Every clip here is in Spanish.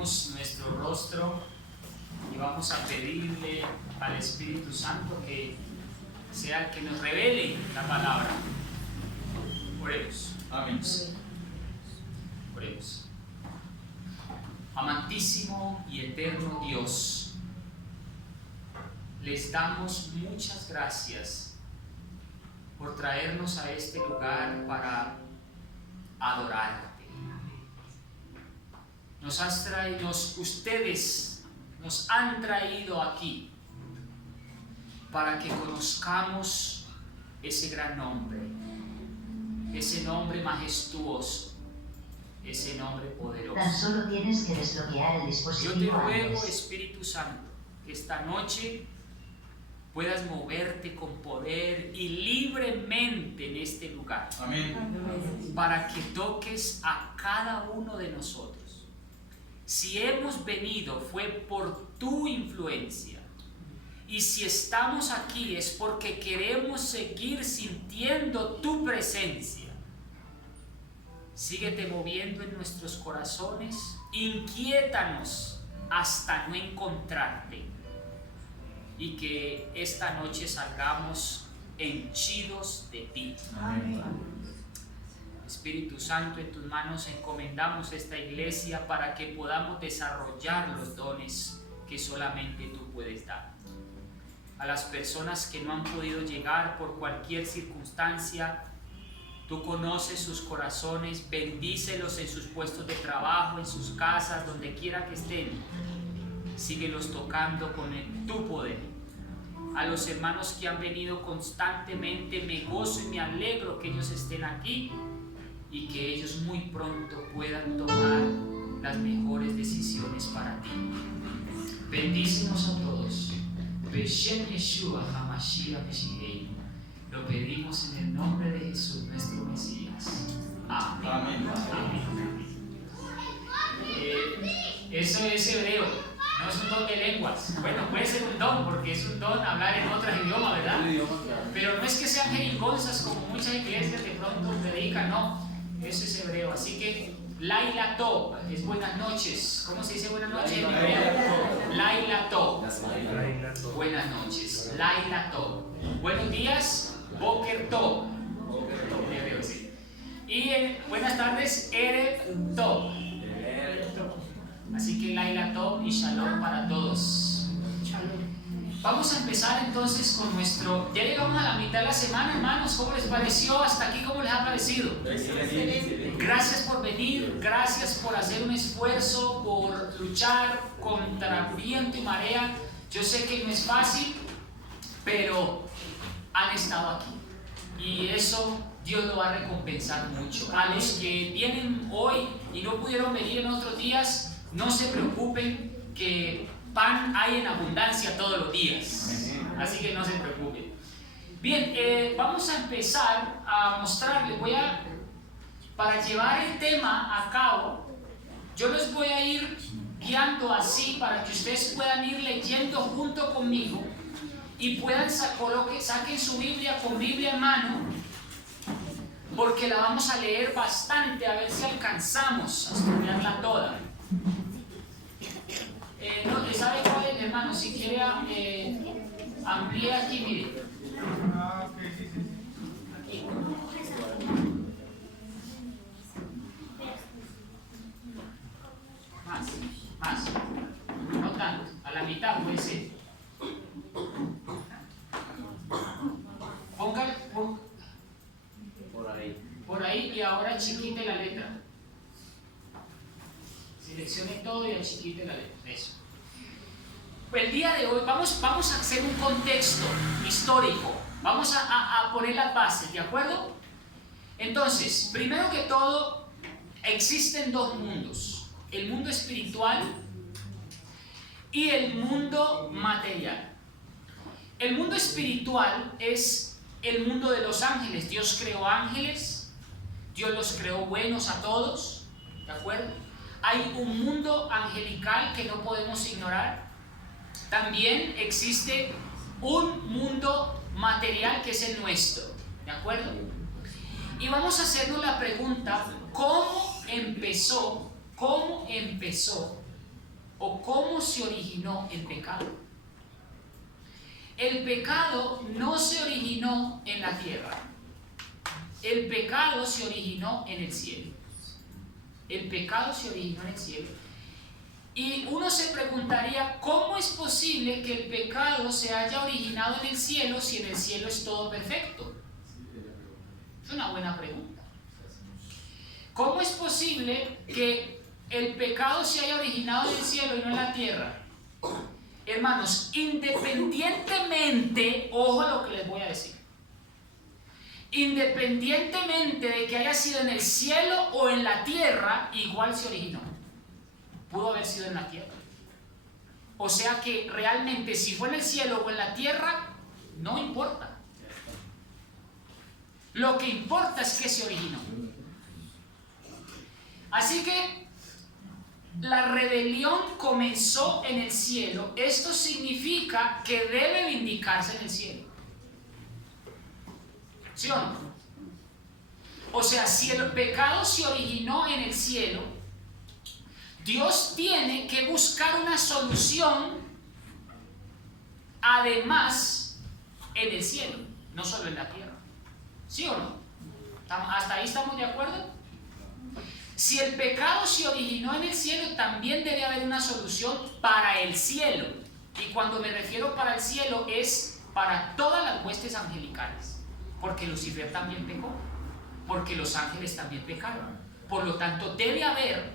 inclinemos nuestro rostro y vamos a pedirle al Espíritu Santo que sea el que nos revele la palabra. Oremos. Amén. Oremos. Amantísimo y eterno Dios, les damos muchas gracias por traernos a este lugar para adorarte. Ustedes nos han traído aquí para que conozcamos ese gran nombre, ese nombre majestuoso, ese nombre poderoso. Tan solo tienes que desbloquear el dispositivo. Yo te ruego, antes. Espíritu Santo, que esta noche puedas moverte con poder y libremente en este lugar. Amén. Para que toques a cada uno de nosotros. Si hemos venido fue por tu influencia. Y si estamos aquí es porque queremos seguir sintiendo tu presencia. Síguete moviendo en nuestros corazones, inquiétanos hasta no encontrarte. Y que esta noche salgamos henchidos de ti. Amén. Espíritu Santo, en tus manos encomendamos esta iglesia para que podamos desarrollar los dones que solamente tú puedes dar. A las personas que no han podido llegar por cualquier circunstancia, tú conoces sus corazones, bendícelos en sus puestos de trabajo, en sus casas, donde quiera que estén. Síguelos tocando con tu poder. A los hermanos que han venido constantemente, me gozo y me alegro que ellos estén aquí y que ellos muy pronto puedan tomar las mejores decisiones para ti. Bendícenos a todos. Beshem Yeshua HaMashiach Meshihei. Lo pedimos en el nombre de Jesús, nuestro Mesías. Amén. Amén. Amén. Eso es hebreo, no es un don de lenguas. Bueno, puede ser un don, porque es un don hablar en otros idiomas, ¿verdad? Pero no es que sean jerigonzas como muchas iglesias de pronto predican, no. Eso es hebreo. Así que Laila Tov es buenas noches. ¿Cómo se dice buenas noches en hebreo? Laila Tov. Buenas noches. Laila Tov. Buenos días. Boker Tov. En hebreo, sí. Y buenas tardes. Erev Tov. Así que Laila Tov y Shalom para todos. Vamos a empezar entonces con nuestro... Ya llegamos a la mitad de la semana, hermanos. ¿Cómo les pareció? ¿Hasta aquí cómo les ha parecido? Gracias por venir, gracias por hacer un esfuerzo, por luchar contra viento y marea. Yo sé que no es fácil, pero han estado aquí. Y eso Dios lo va a recompensar mucho. A los que vienen hoy y no pudieron venir en otros días, no se preocupen que pan hay en abundancia todos los días. Así que no se preocupen. Bien, vamos a empezar a mostrarles. Para llevar el tema a cabo, yo les voy a ir guiando así para que ustedes puedan ir leyendo junto conmigo y puedan saquen su Biblia con Biblia en mano, porque la vamos a leer bastante, a ver si alcanzamos a estudiarla toda. No, ¿sabe cuál es, hermano? Si quiere amplíe aquí, mire. Aquí. Más. No tanto, a la mitad puede ser. Ponga por ahí y ahora chiquite la letra. Seleccione todo y achiquite la letra. Eso. El día de hoy vamos a hacer un contexto histórico. Vamos a poner las bases, ¿de acuerdo? Entonces, primero que todo, existen dos mundos. El mundo espiritual y el mundo material. El mundo espiritual es el mundo de los ángeles. Dios creó ángeles, Dios los creó buenos a todos, ¿de acuerdo? Hay un mundo angelical que no podemos ignorar. También existe un mundo material que es el nuestro, ¿de acuerdo? Y vamos a hacernos la pregunta, ¿cómo empezó o cómo se originó el pecado. El pecado no se originó en la tierra. El pecado se originó en el cielo. El pecado se originó en el cielo. Y uno se preguntaría, ¿cómo es posible que el pecado se haya originado en el cielo si en el cielo es todo perfecto? Es una buena pregunta. ¿Cómo es posible que el pecado se haya originado en el cielo y no en la tierra? Hermanos, independientemente, ojo a lo que les voy a decir, independientemente de que haya sido en el cielo o en la tierra, igual se originó. Pudo haber sido en la tierra. O sea que realmente si fue en el cielo o en la tierra, no importa. Lo que importa es que se originó. Así que la rebelión comenzó en el cielo. Esto significa que debe vindicarse en el cielo. ¿Sí o no? O sea, si el pecado se originó en el cielo, Dios tiene que buscar una solución además en el cielo, no solo en la tierra. ¿Sí o no? ¿Hasta ahí estamos de acuerdo? Si el pecado se originó en el cielo, también debe haber una solución para el cielo. Y cuando me refiero para el cielo es para todas las huestes angelicales. Porque Lucifer también pecó. Porque los ángeles también pecaron. Por lo tanto, debe haber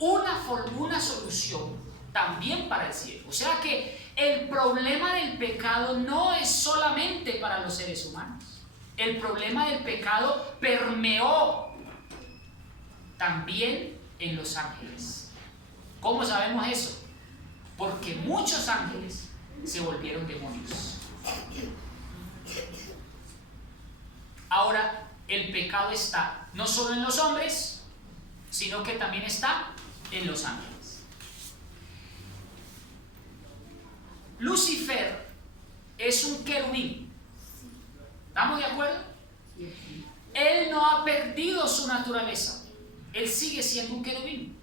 una solución también para el cielo. O sea que el problema del pecado no es solamente para los seres humanos. El problema del pecado permeó también en los ángeles. ¿Cómo sabemos eso? Porque muchos ángeles se volvieron demonios. Ahora, el pecado está no solo en los hombres, sino que también está en los ángeles. Lucifer es un querubín. ¿Estamos de acuerdo? Él no ha perdido su naturaleza. Él sigue siendo un querubín.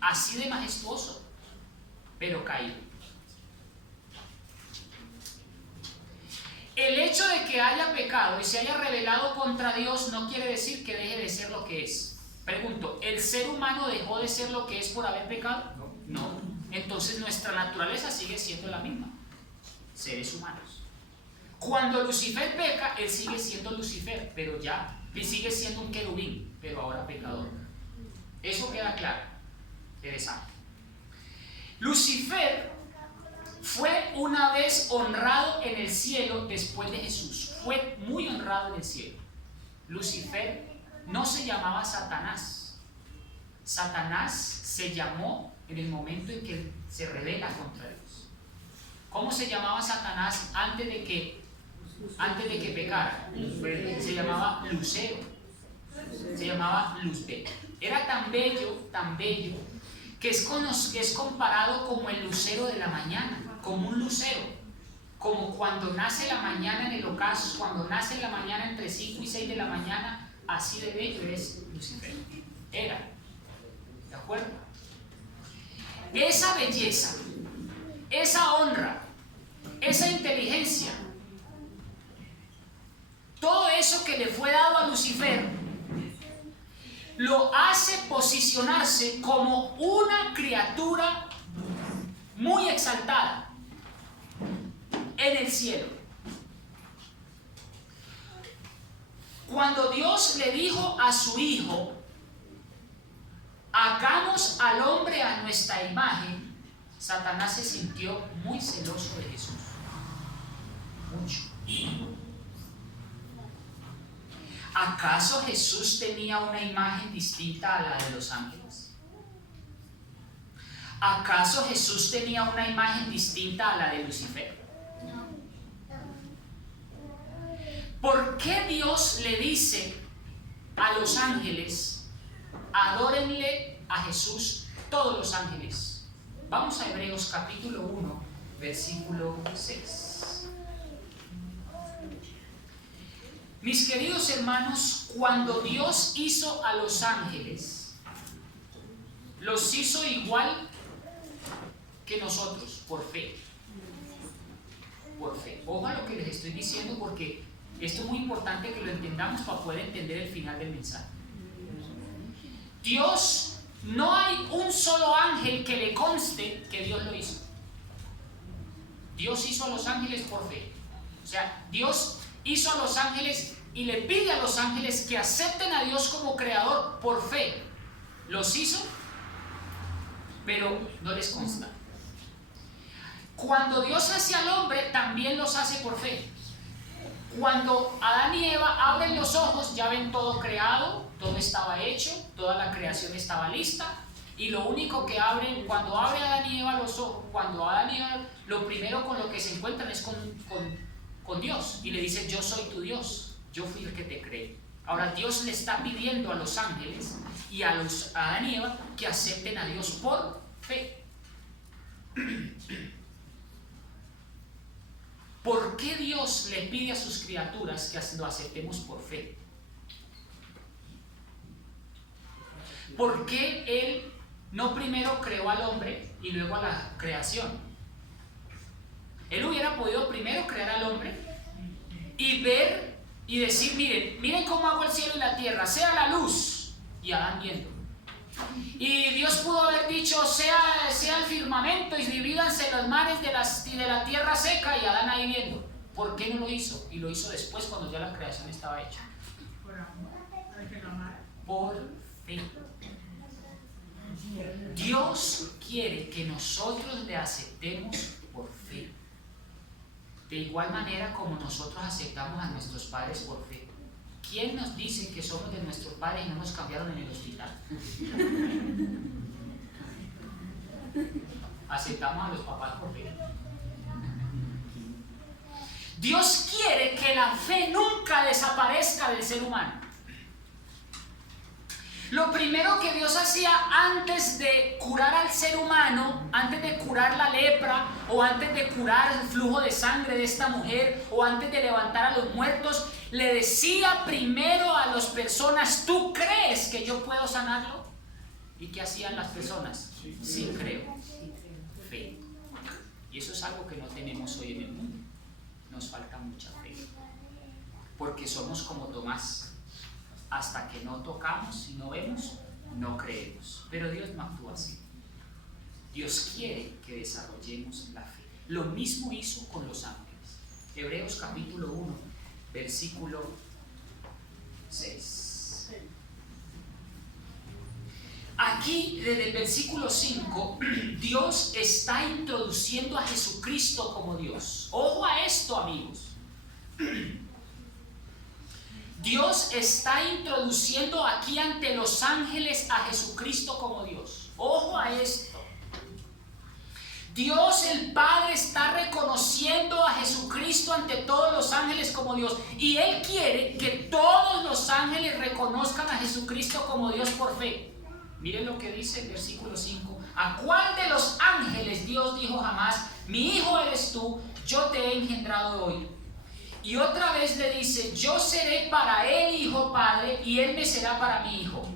Así de majestuoso, pero caído. El hecho de que haya pecado y se haya rebelado contra Dios no quiere decir que deje de ser lo que es. Pregunto, ¿el ser humano dejó de ser lo que es por haber pecado? No. Entonces nuestra naturaleza sigue siendo la misma. Seres humanos. Cuando Lucifer peca, él sigue siendo Lucifer, pero ya. Y sigue siendo un querubín, pero ahora pecador. Eso queda claro. Interesante. Lucifer fue una vez honrado en el cielo después de Jesús. Fue muy honrado en el cielo. Lucifer no se llamaba Satanás. Satanás se llamó en el momento en que se rebela contra Dios. ¿Cómo se llamaba Satanás antes de que pecara? Se llamaba Lucero. Se llamaba Luzbel. Era tan bello, que es comparado como el lucero de la mañana, como un lucero, como cuando nace la mañana en el ocaso, cuando nace la mañana entre 5 y 6 de la mañana, así de bello es Lucifer. Era, ¿de acuerdo? Esa belleza, esa honra, esa inteligencia, todo eso que le fue dado a Lucifer, lo hace posicionarse como una criatura muy exaltada en el cielo. Cuando Dios le dijo a su hijo, hagamos al hombre a nuestra imagen, Satanás se sintió muy celoso de Jesús. Mucho. ¿Acaso Jesús tenía una imagen distinta a la de los ángeles? ¿Acaso Jesús tenía una imagen distinta a la de Lucifer? ¿Por qué Dios le dice a los ángeles, adórenle a Jesús todos los ángeles? Vamos a Hebreos capítulo 1, versículo 6. Mis queridos hermanos, cuando Dios hizo a los ángeles, los hizo igual que nosotros, por fe. Por fe. Ojo a lo que les estoy diciendo, porque esto es muy importante que lo entendamos para poder entender el final del mensaje. Dios, no hay un solo ángel que le conste que Dios lo hizo. Dios hizo a los ángeles por fe. O sea, Dios hizo a los ángeles y le pide a los ángeles que acepten a Dios como creador por fe. Los hizo, pero no les consta. Cuando Dios hace al hombre, también los hace por fe. Cuando Adán y Eva abren los ojos, ya ven todo creado, todo estaba hecho, toda la creación estaba lista. Y lo único que abren, cuando abre Adán y Eva los ojos, cuando Adán y Eva, lo primero con lo que se encuentran es con Dios. Y le dice, yo soy tu Dios, yo fui el que te creé. Ahora Dios le está pidiendo a los ángeles y a Adán y Eva que acepten a Dios por fe. ¿Por qué Dios le pide a sus criaturas que lo aceptemos por fe? ¿Por qué Él no primero creó al hombre y luego a la creación? Él hubiera podido primero crear al hombre y ver y decir, miren cómo hago el cielo y la tierra, sea la luz, y Adán viendo. Y Dios pudo haber dicho, sea el firmamento y divídanse los mares de la tierra seca, y Adán ahí viendo. ¿Por qué no lo hizo? Y lo hizo después, cuando ya la creación estaba hecha. Por fe. Dios quiere que nosotros le aceptemos por fe. De igual manera como nosotros aceptamos a nuestros padres por fe. ¿Quién nos dice que somos de nuestros padres y no nos cambiaron en el hospital? Aceptamos a los papás por fe. Dios quiere que la fe nunca desaparezca del ser humano. Lo primero que Dios hacía antes de curar al ser humano, antes de curar la lepra, o antes de curar el flujo de sangre de esta mujer, o antes de levantar a los muertos, le decía primero a las personas, ¿tú crees que yo puedo sanarlo? ¿Y qué hacían las personas? Sí creo. Fe. Y eso es algo que no tenemos hoy en el mundo. Nos falta mucha fe. Porque somos como Tomás. Hasta que no tocamos y no vemos, no creemos. Pero Dios no actúa así. Dios quiere que desarrollemos la fe. Lo mismo hizo con los ángeles. Hebreos capítulo 1, versículo 6. Aquí, desde el versículo 5, Dios está introduciendo a Jesucristo como Dios. Ojo a esto, amigos. Dios está introduciendo aquí ante los ángeles a Jesucristo como Dios. Ojo a esto. Dios el Padre está reconociendo a Jesucristo ante todos los ángeles como Dios. Y Él quiere que todos los ángeles reconozcan a Jesucristo como Dios por fe. Miren lo que dice el versículo 5. ¿A cuál de los ángeles Dios dijo jamás, mi hijo eres tú, yo te he engendrado hoy? Y otra vez le dice, yo seré para él hijo padre y él me será para mi hijo.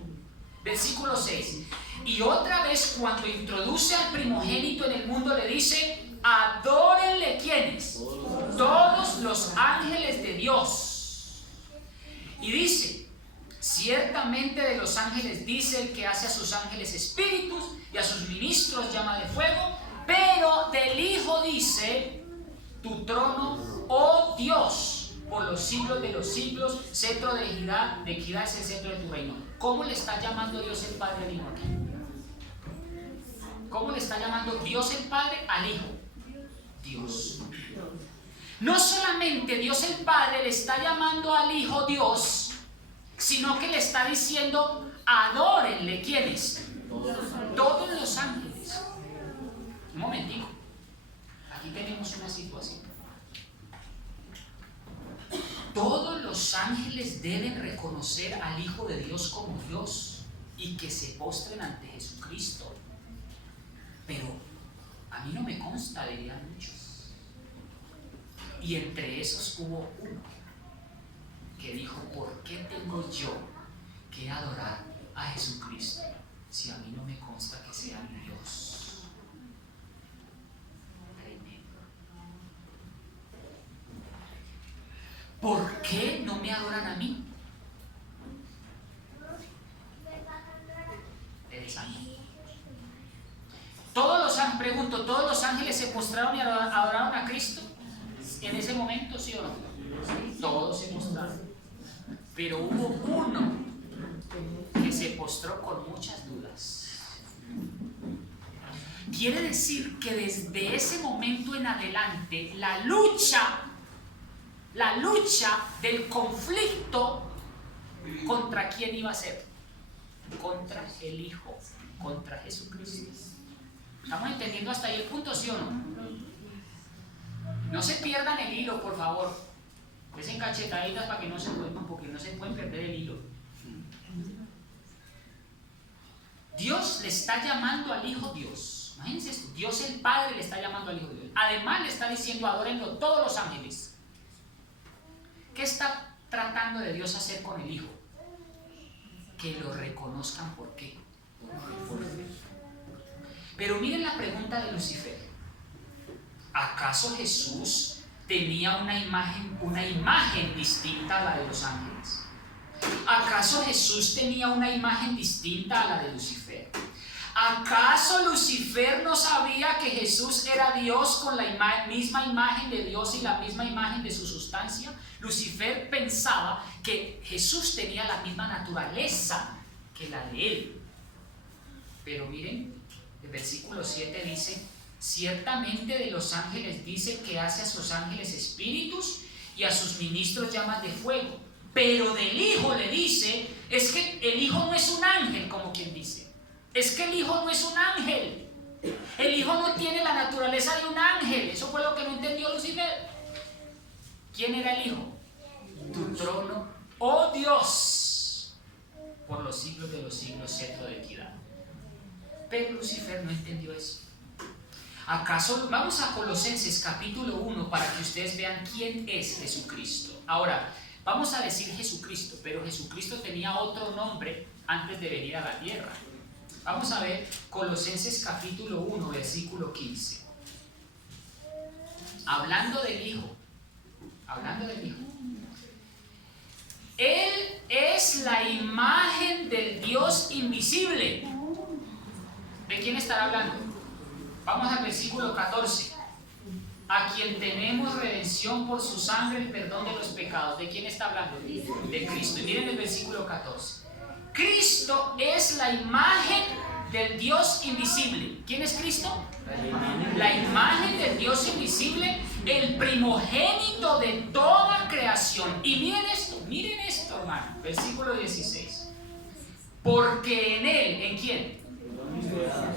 Versículo 6. Y otra vez cuando introduce al primogénito en el mundo le dice, adórenle ¿quiénes? Todos los ángeles de Dios. Y dice, ciertamente de los ángeles dice el que hace a sus ángeles espíritus y a sus ministros llama de fuego, pero del hijo dice, tu trono, oh Dios, por los siglos de los siglos, cetro de equidad es el centro de tu reino. ¿Cómo le está llamando Dios el Padre al Hijo aquí? ¿Cómo le está llamando Dios el Padre al Hijo? Dios. No solamente Dios el Padre le está llamando al Hijo Dios, sino que le está diciendo, adórenle, ¿quiénes? Todos los ángeles. Un momentico. Aquí tenemos una situación. Todos los ángeles deben reconocer al Hijo de Dios como Dios y que se postren ante Jesucristo. Pero a mí no me consta, dirían muchos. Y entre esos hubo uno que dijo, ¿por qué tengo yo que adorar a Jesucristo si a mí no me consta que sea mi Dios? ¿por qué no me adoran a mí? Interesante. Pregunto, ¿todos los ángeles se postraron y adoraron a Cristo en ese momento, sí o no? Todos se postraron. Pero hubo uno que se postró con muchas dudas. Quiere decir que desde ese momento en adelante, la lucha del conflicto, ¿contra quién iba a ser? Contra el Hijo, contra Jesucristo. ¿Estamos entendiendo hasta ahí el punto, sí o no? No se pierdan el hilo, por favor. Desen cachetaditas para que no se duerman, porque no se pueden perder el hilo. Dios le está llamando al Hijo Dios. Imagínense esto. Dios el Padre le está llamando al Hijo Dios. Además le está diciendo, adórenlo todos los ángeles. ¿Qué está tratando de Dios hacer con el Hijo? Que lo reconozcan. ¿Por qué? Por fe. Pero miren la pregunta de Lucifer. ¿Acaso Jesús tenía una imagen distinta a la de los ángeles? ¿Acaso Jesús tenía una imagen distinta a la de Lucifer? ¿Acaso Lucifer no sabía que Jesús era Dios con la misma imagen de Dios y la misma imagen de su sustancia? Lucifer pensaba que Jesús tenía la misma naturaleza que la de él. Pero miren, el versículo 7 dice, ciertamente de los ángeles dice que hace a sus ángeles espíritus y a sus ministros llamas de fuego. Pero del Hijo le dice, es que el Hijo no es un ángel, como quien dice. Es que el Hijo no es un ángel. El Hijo no tiene la naturaleza de un ángel. Eso fue lo que no entendió Lucifer. ¿Quién era el Hijo? Tu trono, oh Dios, por los siglos de los siglos, cetro de equidad. Pero Lucifer no entendió eso. ¿Acaso? Vamos a Colosenses capítulo 1 para que ustedes vean quién es Jesucristo. Ahora, vamos a decir Jesucristo, pero Jesucristo tenía otro nombre antes de venir a la tierra. Vamos a ver Colosenses capítulo 1, versículo 15. Hablando del Hijo. Él es la imagen del Dios invisible. ¿De quién estará hablando? Vamos al versículo 14. A quien tenemos redención por su sangre, el perdón de los pecados. ¿De quién está hablando? De Cristo. Y miren el versículo 14. Cristo es la imagen del Dios invisible. ¿Quién es Cristo? La imagen del Dios invisible, el primogénito de toda creación. Y miren esto, hermano. Versículo 16. Porque en Él, ¿en quién?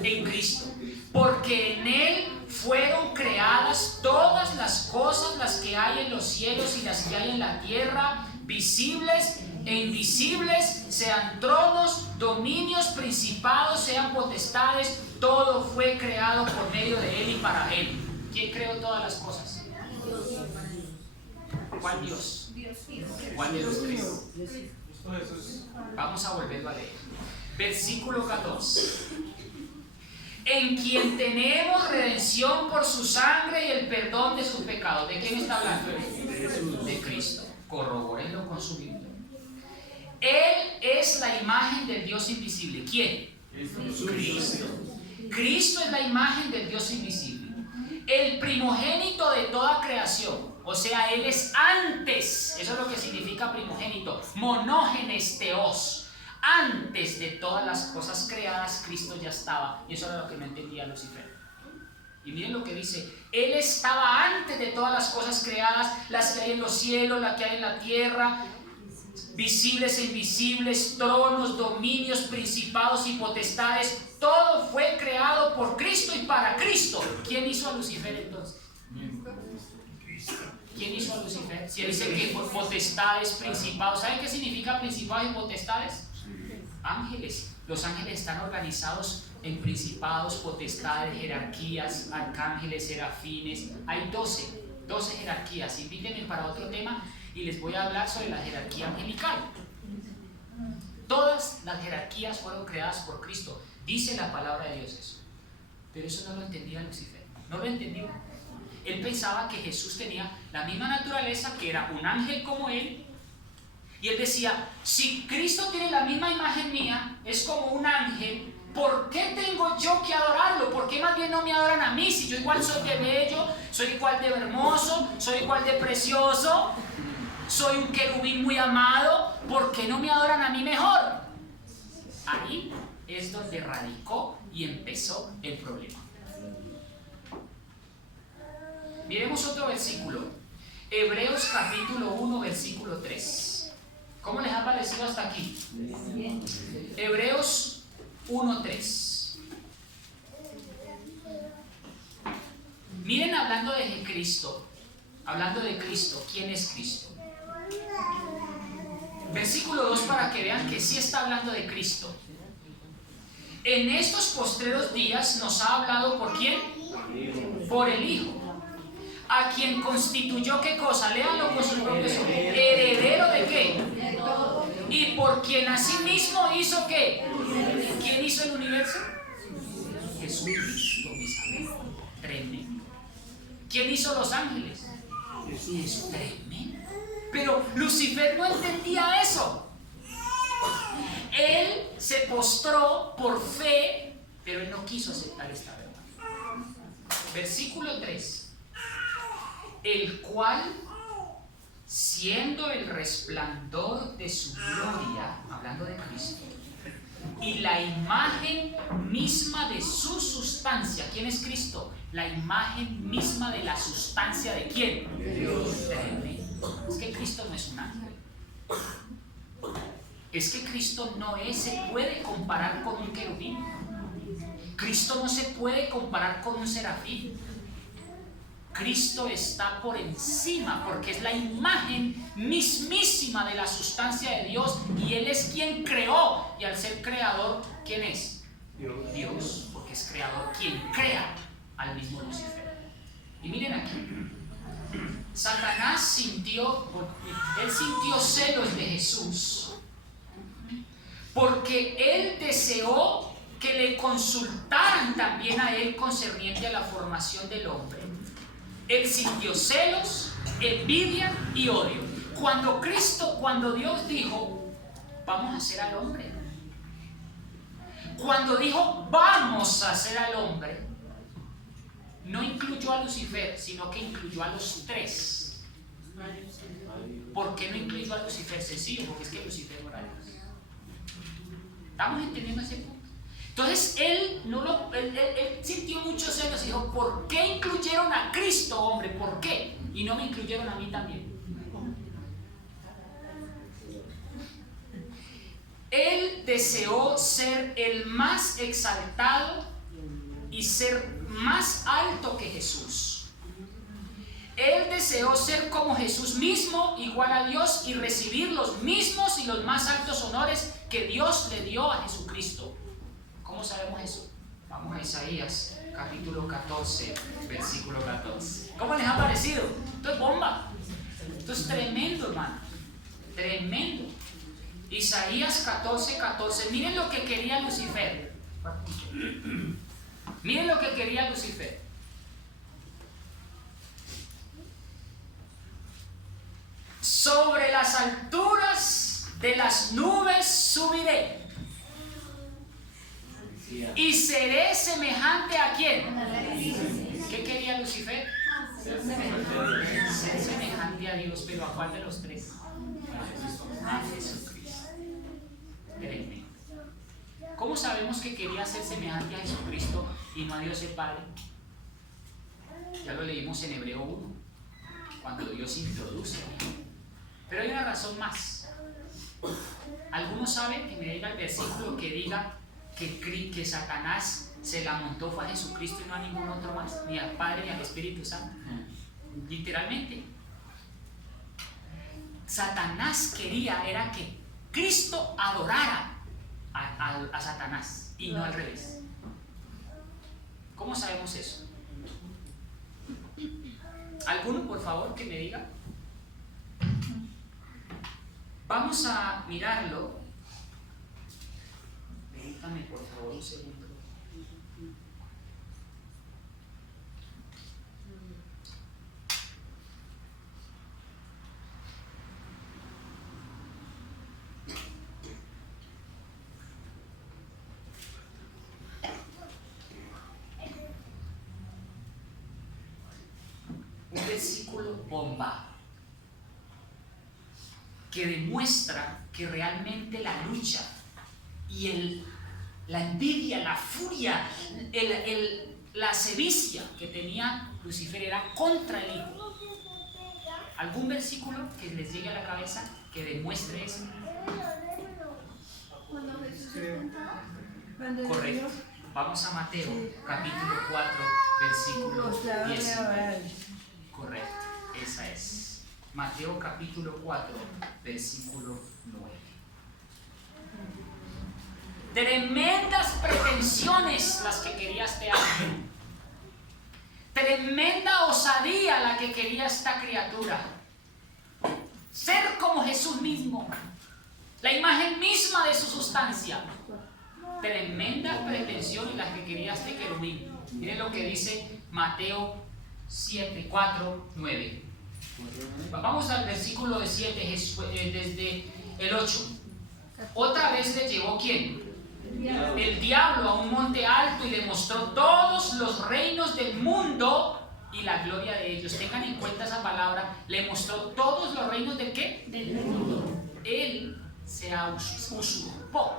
En Cristo. Porque en Él fueron creadas todas las cosas, las que hay en los cielos y las que hay en la tierra, visibles e invisibles, sean tronos, dominios, principados, sean potestades, todo fue creado por medio de Él y para Él. ¿Quién creó todas las cosas? ¿Cuál Dios? ¿Cuál de los tres? Vamos a volverlo a leer. Versículo 14. En quien tenemos redención por su sangre y el perdón de sus pecados. ¿De quién está hablando? De Cristo. Corrobórenlo con su Biblia. Él es la imagen del Dios invisible. ¿Quién? Cristo. Cristo es la imagen del Dios invisible. El primogénito de toda creación. O sea, Él es antes. Eso es lo que significa primogénito. Monógenes teos. Antes de todas las cosas creadas, Cristo ya estaba. Y eso era lo que no entendía Lucifer. Y miren lo que dice. Él estaba antes de todas las cosas creadas, las que hay en los cielos, las que hay en la tierra, visibles e invisibles, tronos, dominios, principados y potestades. Todo fue creado por Cristo y para Cristo. ¿Quién hizo a Lucifer entonces? ¿Quién hizo a Lucifer? Si él dice que potestades, principados. ¿Saben qué significa principados y potestades? Ángeles. Los ángeles están organizados en principados, potestades, jerarquías, arcángeles, serafines. Hay 12 jerarquías. Invítenme para otro tema y les voy a hablar sobre la jerarquía angelical. Todas las jerarquías fueron creadas por Cristo. Dice la palabra de Dios eso. Pero eso no lo entendía Lucifer. No lo entendió. Él pensaba que Jesús tenía la misma naturaleza, que era un ángel como él. Y él decía, si Cristo tiene la misma imagen mía, es como un ángel, ¿por qué tengo yo que adorarlo? ¿Por qué más bien no me adoran a mí? Si yo igual soy de bello, soy igual de hermoso, soy igual de precioso, soy un querubín muy amado, ¿por qué no me adoran a mí mejor? Ahí es donde radicó y empezó el problema. Miremos otro versículo. Hebreos capítulo 1, versículo 3. ¿Cómo les ha parecido hasta aquí? Hebreos 1:3. Miren, hablando de Cristo, ¿quién es Cristo? Versículo 2, para que vean que sí está hablando de Cristo. En estos postreros días nos ha hablado ¿por quién? Por el Hijo, a quien constituyó, ¿qué cosa? Léanlo con sus propios ojos. ¿Heredero de qué? Y por quien asimismo hizo ¿qué? ¿Quién hizo el universo? Jesucristo, mis amigos. Tremendo. ¿Quién hizo los ángeles? Jesús. Tremendo. Pero Lucifer no entendía eso. Él se postró por fe, pero él no quiso aceptar esta verdad. Versículo 3. El cual, siendo el resplandor de su gloria, hablando de Cristo, y la imagen misma de su sustancia. ¿Quién es Cristo? La imagen misma de la sustancia ¿de quién? De Dios. Es que Cristo no es un ángel. Es que Cristo no se puede comparar con un querubín. Cristo no se puede comparar con un serafín. Cristo está por encima porque es la imagen mismísima de la sustancia de Dios y Él es quien creó. Y al ser creador, ¿quién es? Dios, porque es creador quien crea al mismo Lucifer. Y miren aquí, Satanás sintió celos de Jesús porque él deseó que le consultaran también a él concerniente a la formación del hombre. Él sintió celos, envidia y odio. Cuando Dios dijo, vamos a hacer al hombre. Cuando dijo, vamos a hacer al hombre, no incluyó a Lucifer, sino que incluyó a los tres. ¿Por qué no incluyó a Lucifer? Sencillo, porque es que Lucifer no era Dios. ¿Estamos entendiendo ese punto? Entonces él sintió muchos celos y dijo, ¿por qué incluyeron a Cristo, hombre? ¿Por qué? Y no me incluyeron a mí también. Él deseó ser el más exaltado y ser más alto que Jesús. Él deseó ser como Jesús mismo, igual a Dios, y recibir los mismos y los más altos honores que Dios le dio a Jesucristo. ¿Cómo sabemos eso? Vamos a Isaías, capítulo 14, versículo 14. ¿Cómo les ha parecido? Esto es bomba. Esto es tremendo, hermano. Tremendo. Isaías 14, 14. Miren lo que quería Lucifer. Miren lo que quería Lucifer. Sobre las alturas de las nubes subiré. Y seré semejante ¿a quién? ¿Qué quería Lucifer? Ser semejante a Dios, pero ¿a cuál de los tres? A Jesucristo. Tremendo. ¿Cómo sabemos que quería ser semejante a Jesucristo y no a Dios el Padre? Ya lo leímos en Hebreo 1, cuando Dios introduce. Pero hay una razón más. ¿Algunos saben que me diga el versículo que diga que Satanás se la montó fue a Jesucristo y no a ningún otro más, ni al Padre ni al Espíritu Santo? Literalmente. Satanás era que Cristo adorara a Satanás y no al revés. ¿Cómo sabemos eso? ¿Alguno, por favor, que me diga? Vamos a mirarlo. Permítame, por favor, un segundo. versículo bomba que demuestra que realmente la lucha y la envidia, la furia, la sevicia que tenía Lucifer era contra el Hijo. ¿Algún versículo que les llegue a la cabeza que demuestre eso? Correcto. Vamos a Mateo, capítulo 4, versículo 19. Correcto, esa es. Mateo, capítulo 4, versículo 9. Tremendas pretensiones las que quería este ángel. Tremenda osadía la que quería esta criatura. Ser como Jesús mismo, la imagen misma de su sustancia. Tremenda pretensión la que quería este querubín. Miren lo que dice Mateo 7, 4, 9. Vamos al versículo de 7, desde el 8. Otra vez le llevó ¿quién? El diablo a un monte alto y le mostró todos los reinos del mundo y la gloria de ellos. Tengan en cuenta esa palabra. Le mostró todos los reinos ¿de qué? Del mundo. Él se usurpó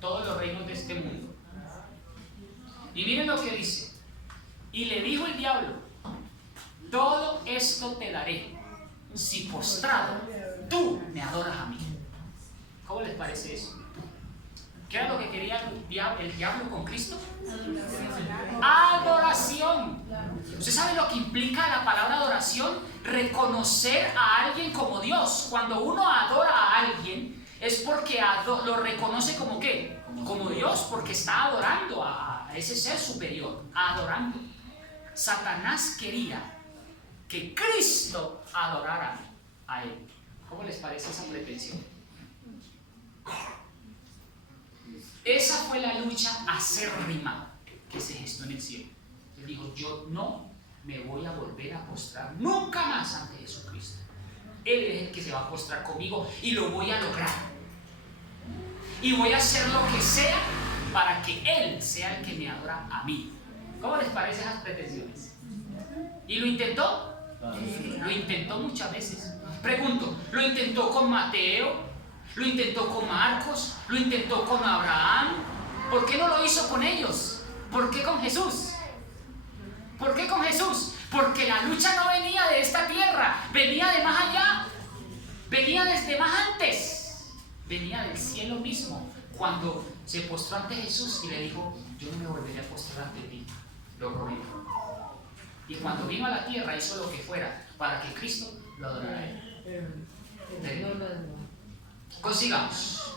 todos los reinos de este mundo. Y miren lo que dice. Y le dijo el diablo: todo esto te daré si postrado tú me adoras a mí. ¿Cómo les parece eso? ¿Qué era lo que quería el diablo con Cristo? Adoración. ¿Usted sabe lo que implica la palabra adoración? Reconocer a alguien como Dios. Cuando uno adora a alguien es porque lo reconoce como ¿qué? Como Dios, porque está adorando a ese ser superior, adorando. Satanás quería que Cristo adorara a él. ¿Cómo les parece esa pretensión? Esa fue la lucha acérrima que se gestó en el cielo. Él dijo: yo no me voy a volver a postrar nunca más ante Jesucristo. Él es el que se va a postrar conmigo y lo voy a lograr. Y voy a hacer lo que sea para que Él sea el que me adora a mí. ¿Cómo les parecen esas pretensiones? ¿Y lo intentó? Lo intentó muchas veces. Pregunto, ¿lo intentó con Mateo? ¿Lo intentó con Marcos? ¿Lo intentó con Abraham? ¿Por qué no lo hizo con ellos? ¿Por qué con Jesús? ¿Por qué con Jesús? Porque la lucha no venía de esta tierra, venía de más allá, venía desde más antes, venía del cielo mismo. Cuando se postró ante Jesús y le dijo: yo no me volveré a postrar ante ti, lo prometo. Y cuando vino a la tierra hizo lo que fuera para que Cristo lo adorara a él. Consigamos.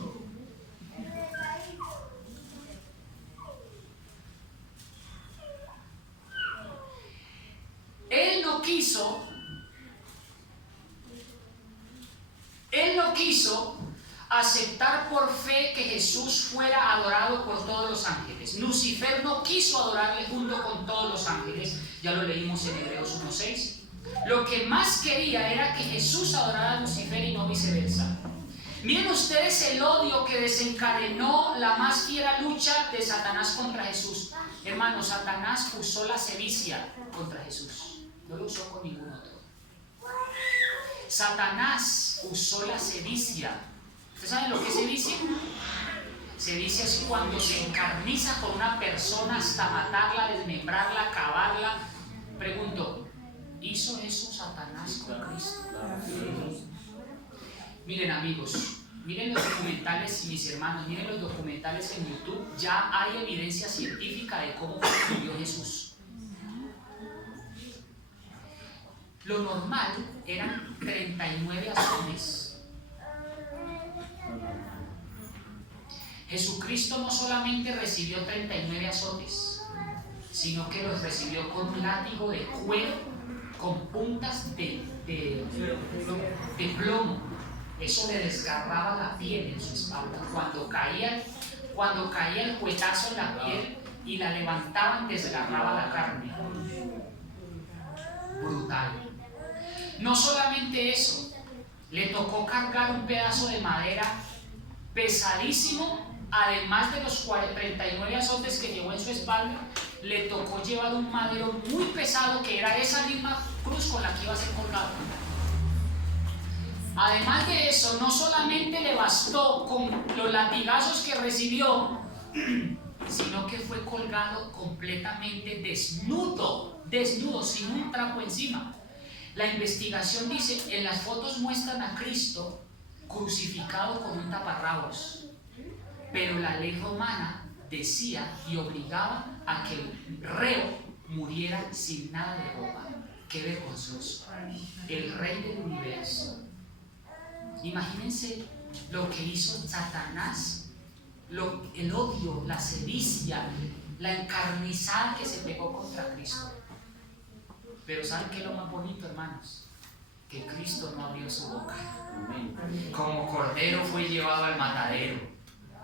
Él no quiso aceptar por fe que Jesús fuera adorado por todos los ángeles. Lucifer no quiso adorarle junto con todos los ángeles. Ya lo leímos en Hebreos 1:6. Lo que más quería era que Jesús adorara a Lucifer y no viceversa. Miren ustedes el odio que desencadenó la más fiera lucha de Satanás contra Jesús. Hermanos, Satanás usó la sevicia contra Jesús. No lo usó con ningún otro. Satanás usó la sevicia. ¿Ustedes saben lo que es sevicia? Sevicia es cuando se encarniza con una persona hasta matarla, desmembrarla, acabarla. Pregunto, ¿hizo eso Satanás con Cristo? Miren, amigos, miren los documentales, mis hermanos, miren los documentales en YouTube. Ya hay evidencia científica de cómo murió Jesús. Lo normal eran 39 azotes. Jesucristo no solamente recibió 39 azotes, sino que los recibió con un látigo de cuero con puntas de plomo. Eso le desgarraba la piel en su espalda. Cuando caía el cuetazo en la piel y la levantaban, desgarraba la carne. Brutal. No solamente eso, le tocó cargar un pedazo de madera pesadísimo, además de los 39 azotes que llevó en su espalda. le tocó llevar un madero muy pesado, que era esa misma cruz con la que iba a ser colgado. Además de eso, no solamente le bastó con los latigazos que recibió, sino que fue colgado completamente desnudo, sin un trapo encima. La investigación dice, en las fotos muestran a Cristo crucificado con un taparrabos, pero la ley romana decía y obligaba a que el reo muriera sin nada de ropa. ¡Qué vergonzoso! El rey del universo. Imagínense lo que hizo Satanás, el odio, la sevicia, la encarnizada que se pegó contra Cristo. Pero ¿saben qué es lo más bonito, hermanos? Que Cristo no abrió su boca. Como cordero fue llevado al matadero.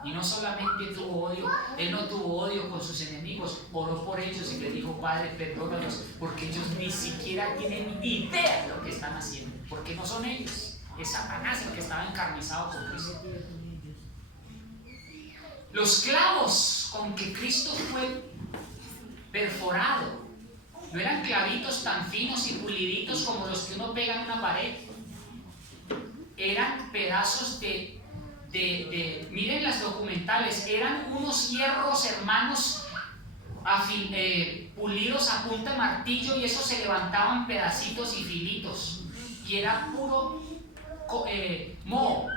Y no solamente tuvo odio, Él no tuvo odio con sus enemigos, oró por ellos y le dijo: Padre, perdónalos, porque ellos ni siquiera tienen idea de lo que están haciendo, porque no son ellos, es Satanás el que estaba encarnizado con Cristo. Los clavos con que Cristo fue perforado no eran clavitos tan finos y puliditos como los que uno pega en una pared, eran pedazos miren las documentales, eran unos hierros, hermanos, pulidos a punta de martillo, y esos se levantaban pedacitos y filitos, y era puro moho,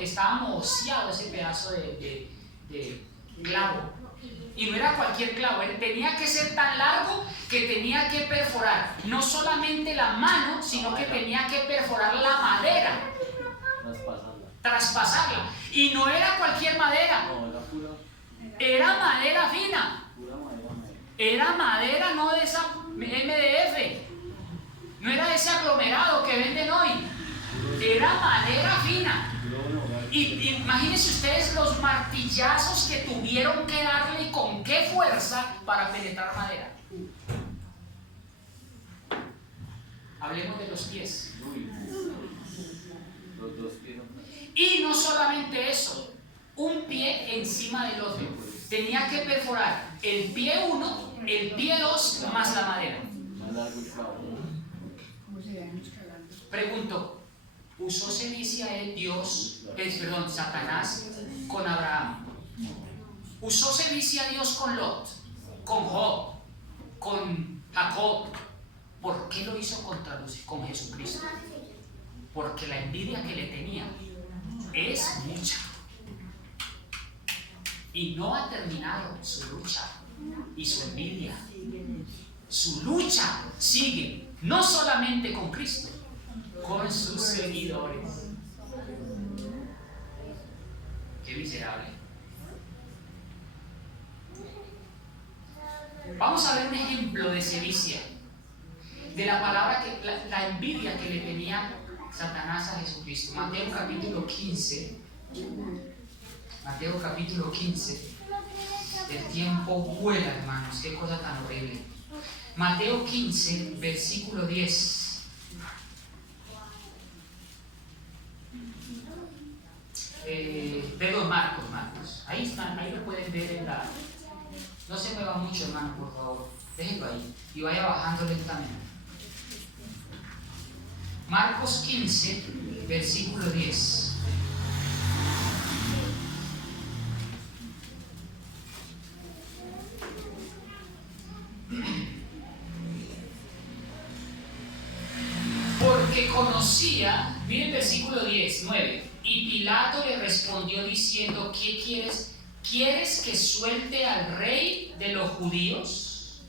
estaba mohoseado ese pedazo de clavo. Y no era cualquier clavo, tenía que ser tan largo que tenía que perforar no solamente la mano, sino que tenía que perforar la madera, traspasarla. Y no era cualquier madera, era madera fina, era madera no de esa MDF, no era ese aglomerado que venden hoy, era madera fina. Y imagínense ustedes los martillazos que tuvieron que darle y con qué fuerza para penetrar madera. Hablemos de los pies. Y no solamente eso, un pie encima del otro. Tenía que perforar el pie 1, el pie 2 más la madera. Pregunto, ¿usó sevicia Satanás con Abraham? ¿Usó sevicia Dios con Lot, con Job, con Jacob? ¿Por qué lo hizo con Jesucristo? Porque la envidia que le tenía es mucha. Y no ha terminado su lucha y su envidia. Su lucha sigue, no solamente con Cristo, con sus seguidores. Qué miserable. Vamos a ver un ejemplo de sevicia, de la palabra la envidia que le tenía Satanás a Jesucristo. Mateo capítulo 15. Mateo capítulo 15. El tiempo vuela, hermanos, qué cosa tan horrible. Mateo 15, versículo 10. De los Marcos. Ahí están, ahí lo pueden ver en la. No se mueva mucho, hermano, por favor. Déjenlo ahí y vaya bajando lentamente. Marcos 15, versículo 10. Porque conocía, miren el versículo 9. Y Pilato le respondió diciendo: ¿qué quieres? ¿Quieres que suelte al rey de los judíos?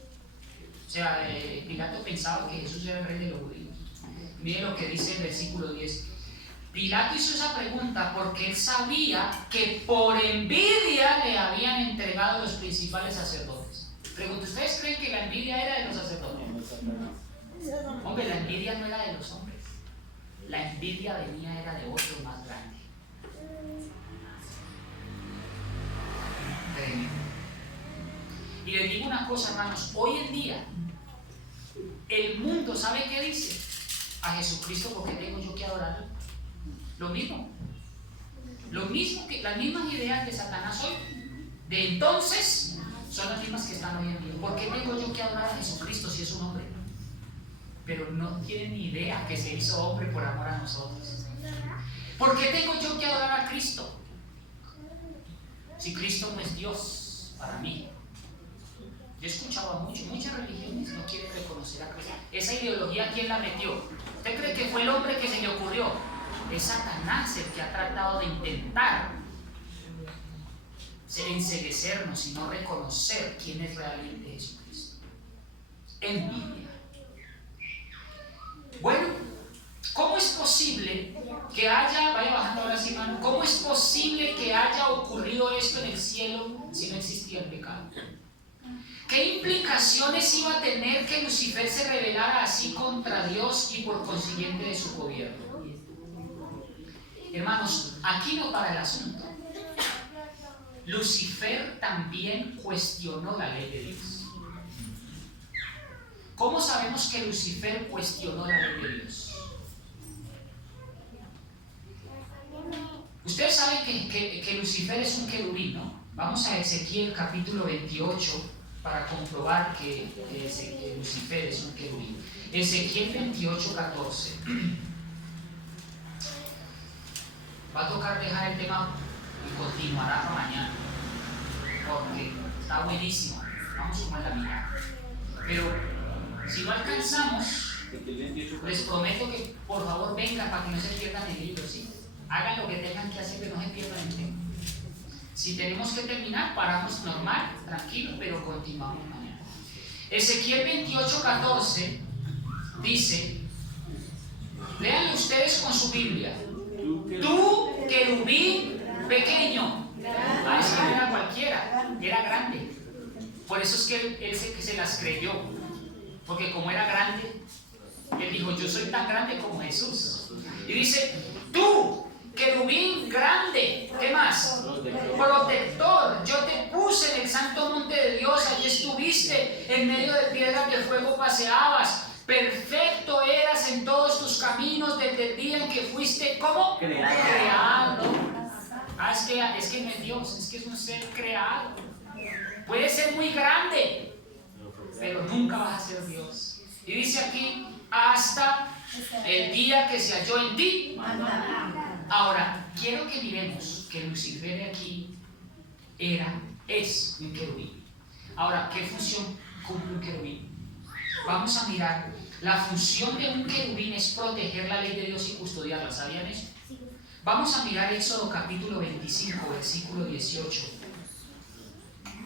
O sea, Pilato pensaba que Jesús era el rey de los judíos. Miren lo que dice el versículo 10. Pilato hizo esa pregunta porque él sabía que por envidia le habían entregado los principales sacerdotes. Pregunto, ¿ustedes creen que la envidia era de los sacerdotes? Hombre, la envidia no era de los hombres. La envidia era de otro más grande. Y les digo una cosa, hermanos, hoy en día el mundo, ¿sabe qué dice? A Jesucristo, porque tengo yo que adorarlo. Lo mismo que las mismas ideas de Satanás hoy. De entonces son las mismas que están hoy en día. ¿Por qué tengo yo que adorar a Jesucristo si es un hombre? Pero no tienen ni idea que se hizo hombre por amor a nosotros. ¿Por qué tengo yo que adorar a Cristo si Cristo no es Dios para mí? Yo he escuchado a muchas religiones no quieren reconocer a Cristo. Esa ideología, ¿quién la metió? ¿Usted cree que fue el hombre que se le ocurrió? Es Satanás el que ha tratado de intentar enceguecernos y no reconocer quién es realmente Jesucristo. Envidia. Bueno, ¿cómo es posible que haya, vaya bajando ahora sí, mano, cómo es posible que haya ocurrido esto en el cielo si no existía el pecado? ¿Qué implicaciones iba a tener que Lucifer se rebelara así contra Dios y por consiguiente de su gobierno? Hermanos, aquí no para el asunto. Lucifer también cuestionó la ley de Dios. ¿Cómo sabemos que Lucifer cuestionó la ley de Dios? Ustedes saben que Lucifer es un querubín, ¿no? Vamos a Ezequiel capítulo 28 para comprobar que Lucifer es un querubín. Ezequiel 28, 14. Va a tocar dejar el tema y continuará para mañana, porque está buenísimo. Vamos como en la mitad. Pero si no alcanzamos, les prometo que por favor vengan para que no se pierdan el libro, ¿sí? Hagan lo que tengan que hacer, que no se pierdan el tema. Si tenemos que terminar, paramos normal, tranquilo, pero continuamos mañana. Ezequiel 28, 14 dice, léanlo ustedes con su Biblia. Tú, querubín pequeño. Ah, ese no era cualquiera, era grande. Por eso es que él se las creyó. Porque como era grande, él dijo, yo soy tan grande como Jesús. Y dice, tú, querubín grande, ¿qué más? Protector, yo te puse en el santo monte de Dios, allí estuviste, en medio de piedras de fuego paseabas. Perfecto eras en todos tus caminos desde el día en que fuiste, ¿cómo? Creado. Ah, es que no es Dios, es que es un ser creado. Puede ser muy grande, pero nunca vas a ser Dios. Y dice aquí, hasta el día que se halló en ti. Ahora, quiero que miremos que Lucifer aquí es un querubín. Ahora, ¿qué función cumple un querubín? Vamos a mirar. La función de un querubín es proteger la ley de Dios y custodiarla. ¿Sabían eso? Vamos a mirar Éxodo capítulo 25, versículo 18.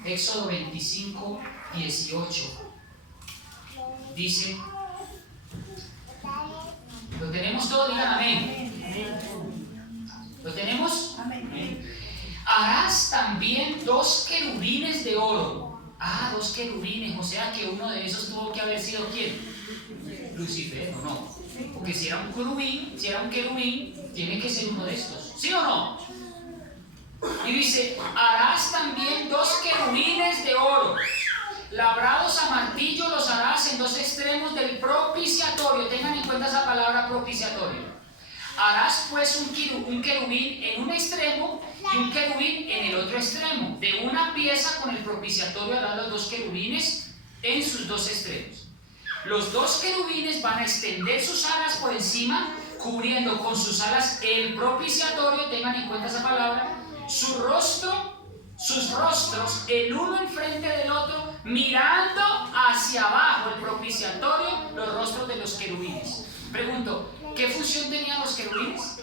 Éxodo 25, 18. Dice, ¿lo tenemos todo? Digan amén. ¿Lo tenemos? Amén. Harás también 2 querubines de oro. Ah, 2 querubines, o sea que uno de esos tuvo que haber sido ¿quién? Lucifer, ¿o no? Porque si era un querubín, tiene que ser uno de estos, ¿sí o no? Y dice, harás también 2 querubines de oro, labrados a martillo los harás en 2 extremos del propiciatorio. Tengan en cuenta esa palabra propiciatorio. Harás pues un querubín en un extremo y un querubín en el otro extremo, de una pieza con el propiciatorio harás los 2 querubines en sus 2 extremos. Los 2 querubines van a extender sus alas por encima, cubriendo con sus alas el propiciatorio. Tengan en cuenta esa palabra. Sus rostros, el uno enfrente del otro, mirando hacia abajo el propiciatorio, los rostros de los querubines. Pregunto, ¿qué función tenían los querubines?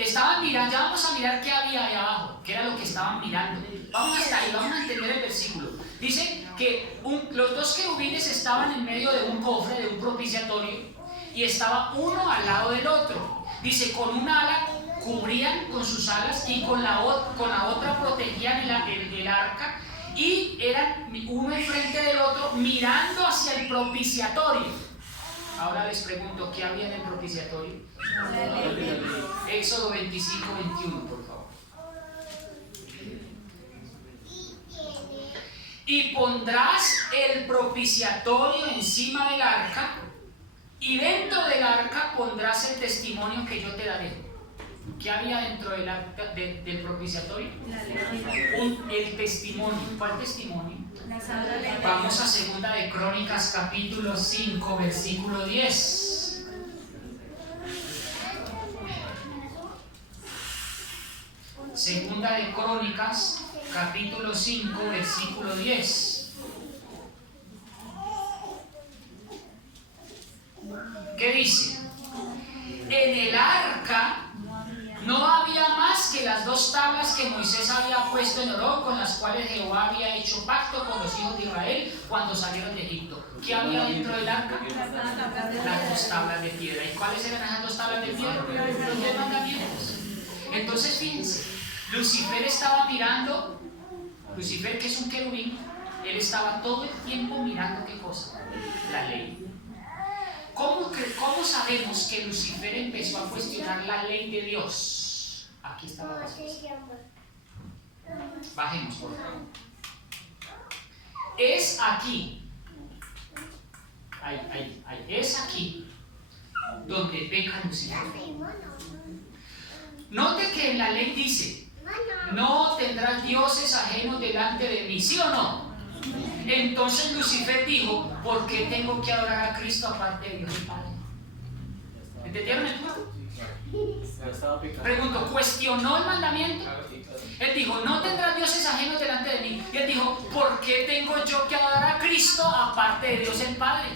Estaban mirando, ya vamos a mirar qué había ahí abajo, qué era lo que estaban mirando. Vamos hasta ahí, vamos a entender el versículo. Dice que los 2 querubines estaban en medio de un cofre, de un propiciatorio, y estaba uno al lado del otro. Dice, con una ala cubrían con sus alas y con la otra protegían el arca, y eran uno enfrente del otro mirando hacia el propiciatorio. Ahora les pregunto, ¿qué había en el propiciatorio? Éxodo 25, 21, por favor. Y pondrás el propiciatorio encima del arca, y dentro del arca pondrás el testimonio que yo te daré. ¿Qué había dentro del propiciatorio? El testimonio. ¿Cuál testimonio? Vamos a 2 de Crónicas capítulo 5 versículo 10. Segunda de Crónicas capítulo 5 versículo 10. ¿Qué dice? En el arca no había más que las 2 tablas que Moisés había puesto en oro, con las cuales Jehová había hecho pacto con los hijos de Israel cuando salieron de Egipto. ¿Qué había dentro del arca? Las 2 tablas de piedra. ¿Y cuáles eran esas 2 tablas de piedra? Los 10 mandamientos. Entonces fíjense, Lucifer estaba mirando, Lucifer, que es un querubín, él estaba todo el tiempo mirando ¿qué cosa? La ley. ¿Cómo sabemos que Lucifer empezó a cuestionar la ley de Dios? Aquí está la respuesta. Bajemos, por favor. Es aquí. Es aquí donde peca Lucifer. Note que en la ley dice: no tendrás dioses ajenos delante de mí, ¿sí o no? Entonces Lucifer dijo: ¿por qué tengo que adorar a Cristo aparte de Dios el Padre? ¿Entendieron el punto? Pregunto, ¿cuestionó el mandamiento? Él dijo: no tendrás dioses ajenos delante de mí. Y él dijo: ¿por qué tengo yo que adorar a Cristo aparte de Dios el Padre?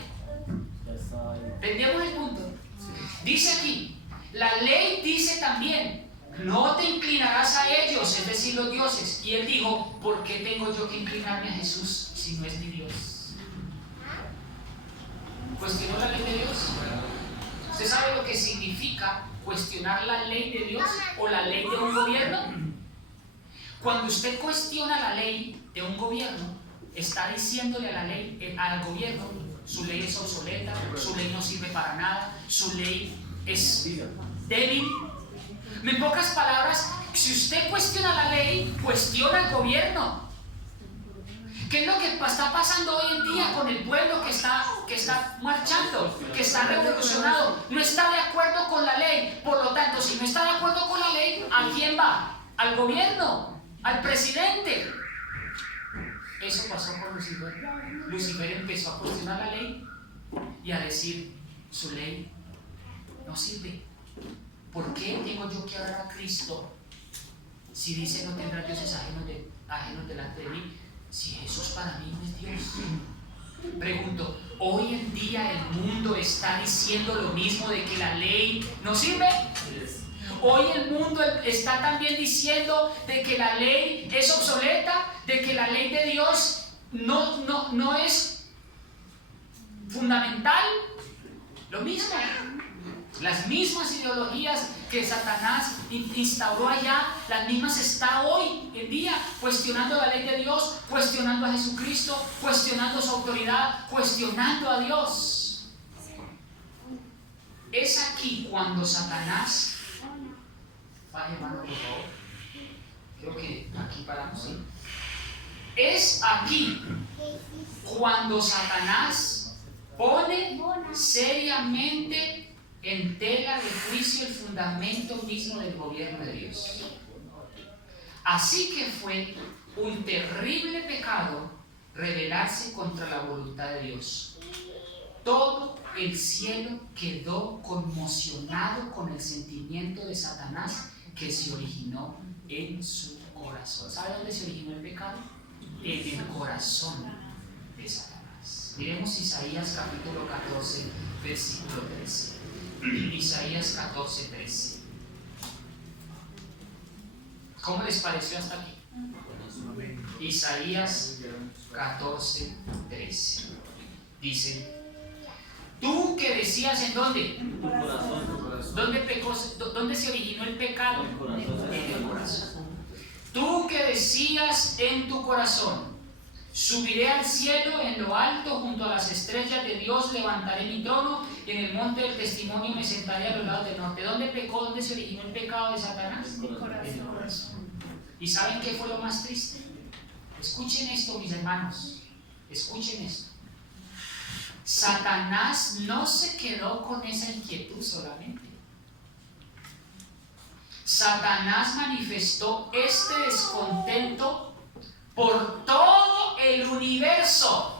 ¿Entendemos el punto? Dice aquí, la ley dice también: no te inclinarás a ellos, es decir, los dioses. Y él dijo: ¿por qué tengo yo que inclinarme a Jesús si no es mi Dios? ¿Cuestionó la ley de Dios? ¿Usted sabe lo que significa cuestionar la ley de Dios o la ley de un gobierno? Cuando usted cuestiona la ley de un gobierno, está diciéndole a la ley, al gobierno: su ley es obsoleta, su ley no sirve para nada, su ley es débil. En pocas palabras, si usted cuestiona la ley, cuestiona el gobierno. ¿Qué es lo que está pasando hoy en día con el pueblo que está marchando, que está revolucionado? No está de acuerdo con la ley. Por lo tanto, si no está de acuerdo con la ley, ¿a quién va? Al gobierno, al presidente. Eso pasó con Lucifer. Lucifer empezó a cuestionar la ley y a decir: su ley no sirve. ¿Por qué tengo yo que adorar a Cristo si dice: no tendrás dioses ajenos delante de mí? Si Jesús para mí no es Dios. Pregunto, ¿hoy en día el mundo está diciendo lo mismo de que la ley no sirve? Hoy el mundo está también diciendo de que la ley es obsoleta, de que la ley de Dios no es fundamental. Lo mismo. Las mismas ideologías que Satanás instauró allá, las mismas está hoy en día cuestionando la ley de Dios, cuestionando a Jesucristo, cuestionando su autoridad, cuestionando a Dios. Es aquí cuando Satanás... Vaya, hermano, por favor. Creo que aquí paramos, ¿sí? Es aquí cuando Satanás pone seriamente en tela de juicio el fundamento mismo del gobierno de Dios. Así que fue un terrible pecado rebelarse contra la voluntad de Dios. Todo el cielo quedó conmocionado con el sentimiento de Satanás que se originó en su corazón. ¿Sabe dónde se originó el pecado? En el corazón de Satanás. Miremos Isaías capítulo 14, versículo 13. Isaías 14, 13. ¿Cómo les pareció hasta aquí? Isaías 14, 13. Dice: tú que decías, ¿en dónde? En tu corazón. ¿Dónde pecó? ¿Dónde se originó el pecado? En el corazón. Tú que decías en tu corazón: subiré al cielo, en lo alto, junto a las estrellas de Dios levantaré mi trono, y en el monte del testimonio me sentaré a los lados del norte. ¿Dónde pecó? ¿Dónde se originó el pecado de Satanás? En el corazón. ¿Y saben qué fue lo más triste? Escuchen esto, mis hermanos. Escuchen esto. Satanás no se quedó con esa inquietud solamente. Satanás manifestó este descontento por todo el universo,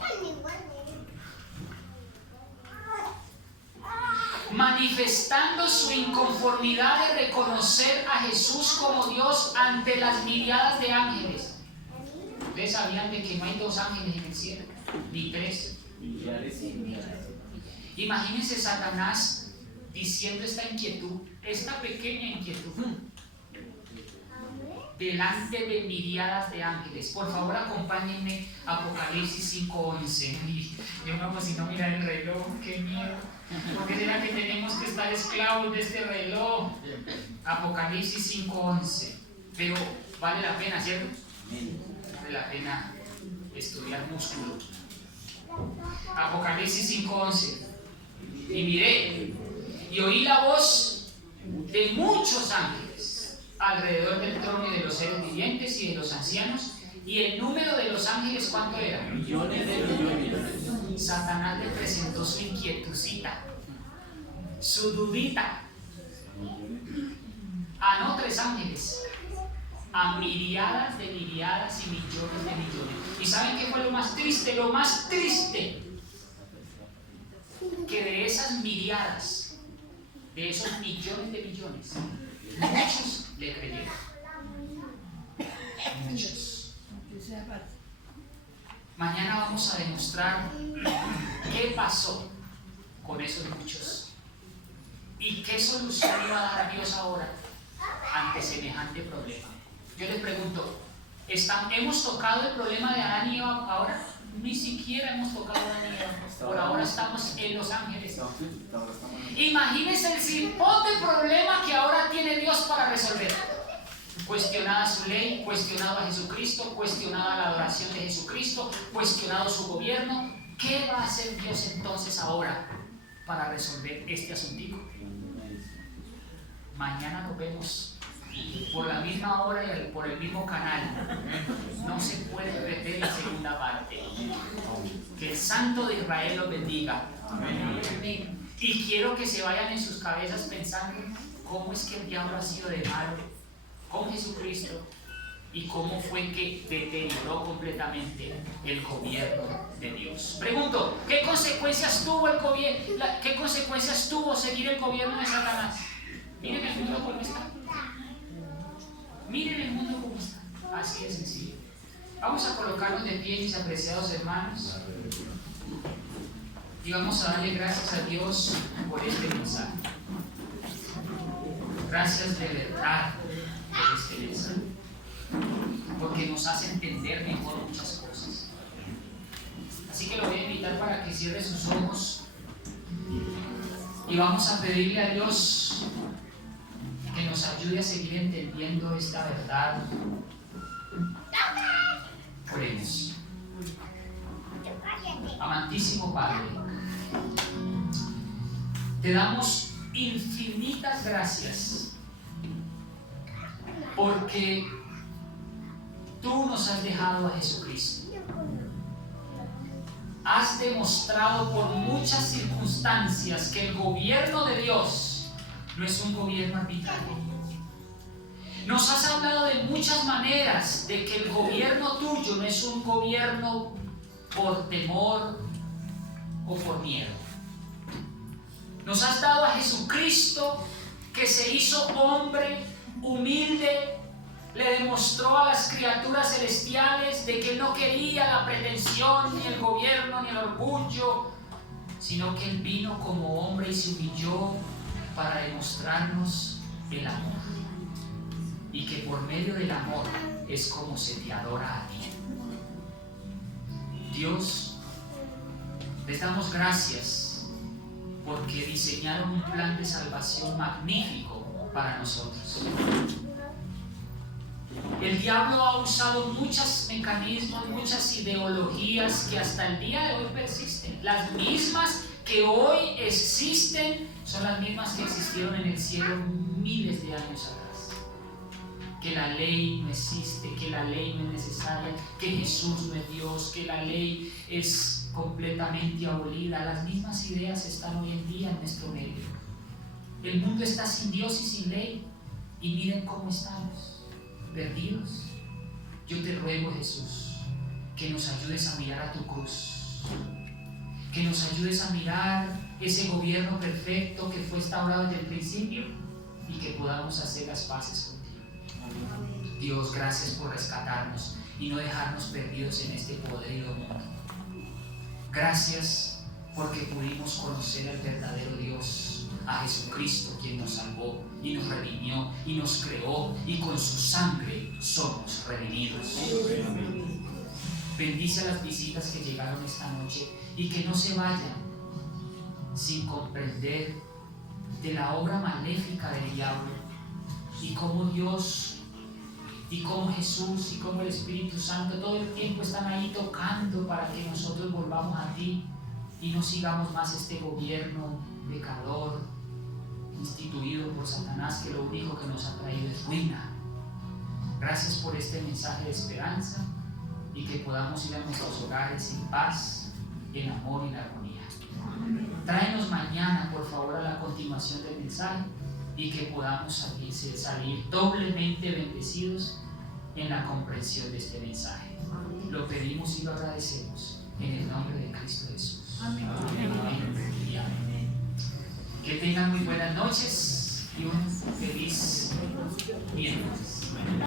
manifestando su inconformidad de reconocer a Jesús como Dios ante las miriadas de ángeles. ¿Ustedes sabían de que no hay 2 ángeles en el cielo? Ni 3. Imagínense Satanás diciendo esta inquietud, esta pequeña inquietud, delante de miriadas de ángeles. Por favor, acompáñenme a Apocalipsis 5:11. Yo no, si no mirar el reloj, qué miedo. ¿Por qué será que tenemos que estar esclavos de este reloj? Apocalipsis 5:11. Pero vale la pena, ¿cierto? Vale la pena estudiar músculo. Apocalipsis 5:11. Y miré y oí la voz de muchos ángeles alrededor del trono y de los seres vivientes y de los ancianos, y el número de los ángeles, ¿cuánto era? Millones de millones. Satanás le presentó su inquietucita, su dudita, a no 3 ángeles, a miriadas de miriadas y millones de millones. ¿Y saben qué fue lo más triste? Lo más triste, que de esas miriadas, de esos millones de millones, muchos le creyeron. Muchos. Mañana vamos a demostrar qué pasó con esos muchos y qué solución iba a dar Dios ahora ante semejante problema. Yo les pregunto, ¿hemos tocado el problema de Adán y Eva ahora? Ni siquiera hemos tocado a Adán y Eva. Por ahora estamos en los ángeles. Imagínense el cipote problema que ahora tiene Dios para resolver. Cuestionada su ley, cuestionado a Jesucristo, cuestionada la adoración de Jesucristo, cuestionado su gobierno. ¿Qué va a hacer Dios entonces ahora para resolver este asuntico? Mañana nos vemos por la misma hora y por el mismo canal. No se puede perder la segunda parte. Que el Santo de Israel los bendiga. Y quiero que se vayan en sus cabezas pensando cómo es que el diablo ha sido de malo con Jesucristo y cómo fue que deterioró completamente el gobierno de Dios. Pregunto, ¿qué consecuencias tuvo el gobierno? ¿Qué consecuencias tuvo seguir el gobierno de Satanás? Miren el mundo como está. Miren el mundo como está. Así de sencillo. Vamos a colocarnos de pie, mis apreciados hermanos, y vamos a darle gracias a Dios por este mensaje. Gracias de verdad por este mensaje, porque nos hace entender mejor muchas cosas. Así que lo voy a invitar para que cierre sus ojos y vamos a pedirle a Dios que nos ayude a seguir entendiendo esta verdad. Oremos. Amantísimo Padre, te damos infinitas gracias porque tú nos has dejado a Jesucristo. Has demostrado por muchas circunstancias que el gobierno de Dios no es un gobierno arbitrario. Nos has hablado de muchas maneras de que el gobierno tuyo no es un gobierno por temor o por miedo. Nos has dado a Jesucristo, que se hizo hombre, humilde, le demostró a las criaturas celestiales de que Él no quería la pretensión, ni el gobierno, ni el orgullo, sino que Él vino como hombre y se humilló para demostrarnos el amor. Y que por medio del amor es como se te adora a ti. Dios, les damos gracias porque diseñaron un plan de salvación magnífico para nosotros. El diablo ha usado muchos mecanismos, muchas ideologías que hasta el día de hoy persisten. Las mismas que hoy existen son las mismas que existieron en el cielo miles de años atrás. Que la ley no existe, que la ley no es necesaria, que Jesús no es Dios, que la ley es completamente abolida. Las mismas ideas están hoy en día en nuestro medio. El mundo está sin Dios y sin ley. y miren cómo estamos, perdidos. Yo te ruego, Jesús, que nos ayudes a mirar a tu cruz, que nos ayudes a mirar ese gobierno perfecto que fue instaurado desde el principio y que podamos hacer las paces contigo. Dios, gracias por rescatarnos y no dejarnos perdidos en este podrido mundo. Gracias porque pudimos conocer al verdadero Dios, a Jesucristo, quien nos salvó y nos redimió y nos creó, y con su sangre somos redimidos. Bendice a las visitas que llegaron esta noche y que no se vayan sin comprender de la obra maléfica del diablo, y cómo Dios y cómo Jesús y cómo el Espíritu Santo todo el tiempo están ahí tocando para que nosotros volvamos a ti y no sigamos más este gobierno pecador instituido por Satanás, que lo único que nos ha traído es ruina. Gracias por este mensaje de esperanza, y que podamos ir a nuestros hogares en paz, en amor y en armonía. Tráenos mañana, por favor, a la continuación del mensaje, y que podamos salir doblemente bendecidos en la comprensión de este mensaje. Lo pedimos y lo agradecemos en el nombre de Cristo Jesús. Amén. Amén. Y amén. Que tengan muy buenas noches y un feliz miércoles.